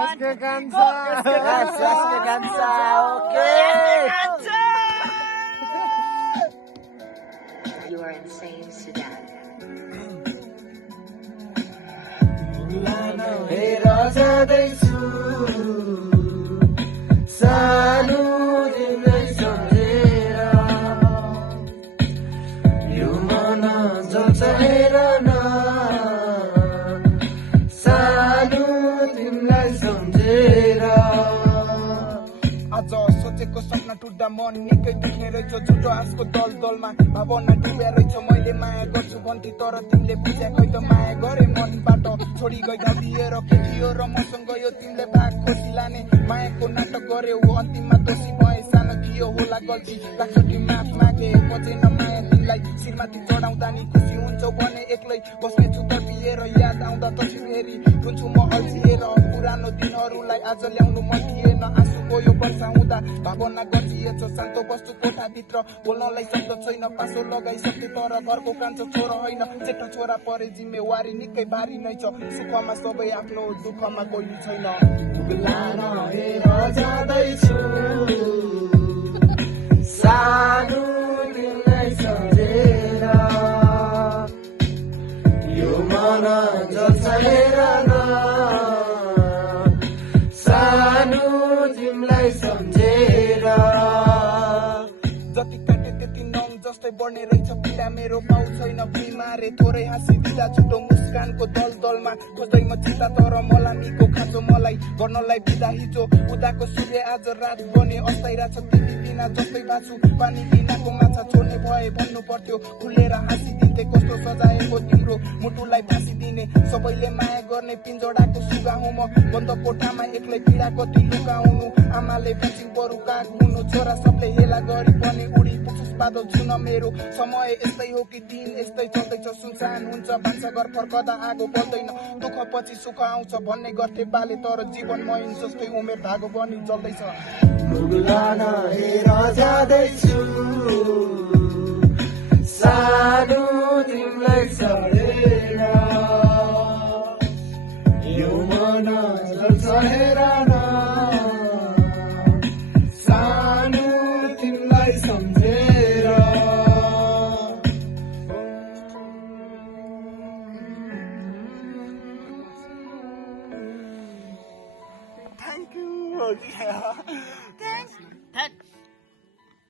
You are insane, Sudan. हेर जाँदैछु सानो तिमीलाई सम्झेर यो मन जल्छ न सानो तिमीलाई सम्झेर आज सोचेको सपना टुट्दा मन निकै दुख्ने रहेछ झुटो आँसको दल दलमा भावना डुबे रहेछ मैले माया गर्छु भन्थे तर तिमीले बुझ्या खै त माया गरे मनबाट छोडी गइदा दिएर के थियो र मसँग यो तिमीले भाग खोसी लाने मायाको नाटक गरे हो अन्तिममा दोषी भए सानो थियो होला गल्ती लाग्छ कि माफ मागे बचेन माया तिमीलाई शिरमाथि चढाउँदा नि खुसी हुन्छौ भने एक्लै बस्नेछु तर्पिएर याद आउँदा तस्बिर हेरी हुन्छु म अल्झिएर पुरानो दिनहरूलाई आज ल्याउनु मन थिएन आँसु गयो वर्षा हुँदा भावना गर्दिएछ शान्तो बस्छु कोठाभित्र बोल्नलाई शब्द छैन पासो लगाइसके तर घरको कान्छो छोरो होइन जेठो छोरा परे जिम्मेवारी निकै भारी नै छ सुखमा सबै आफ्नो दुःखमा कोही छैन लान हेर जाँदैछु सानो तिमीलाई सम्झेर यो मन जल्छ हेर न सानो तिमीलाई सम्झेर जति काटे त्यति नङ जस्तै बढ्ने रहेछ पीडा मेरो पाउ छैन बिमारे थोरै हाँसी दिँदा छुटो मुस्कानको दल दलमा खोज्दै म चिता तर मलामीको खाँचो मलाई गर्नलाई बिदा हिजो उदाको सूर्य आज रात बने अस्थायी रहेछ तिमी बिना जस्तै बाँच्छु पानी बिनाको माछा छोड्ने भए भन्नु पर्थ्यो खुलेर हाँसिदिन्थे कस्तो सजाएको तिम्रो मुटुलाई फाँसी दिने सबैले माया गर्ने पिञ्जडाको सुगा हुँ म बन्द कोठामा एक्लै पीडा कति लुकाउनु आमाले भन्छन् बरु काग हुनु छोरा सबले हेला गरी पनि उडी पुग्छस् बादल छुन मेरो समय यस्तै हो कि दिन यस्तै चल्दैछ सुनसान हुन्छ भान्साघर फर्कदा आगो बल्दैन दुःख पछि सुख आउँछ भन्ने गर्थे बाले तर जीवन मैन जस्तै उमेर धागो बनी जल्दैछ मुगलान हेर जाँदैछु सानो तिमीलाई सम्झेर